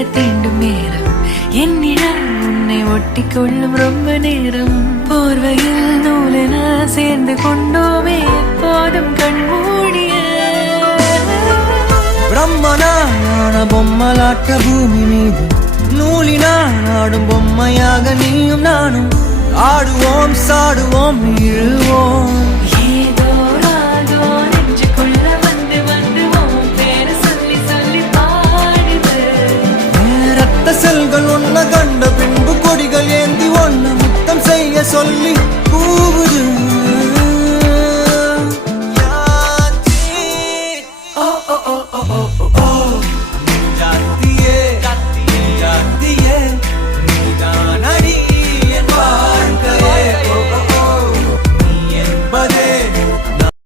மெதுவாக தீண்டும் நேரம் என்னிடம் உன்னை ஒட்டி கொள்ளும் ரொம்ப நேரம் போர்வையில் நூலென சேர்ந்து கொண்டோமே எப்போதும் கண்மூடிய பிரம்மனான பொம்மலாட்ட பூமி மீது நூலினால் ஆடும் பொம்மையாக நீயும் நானும் ஆடுவோம் சாடுவோம் இழுவோம்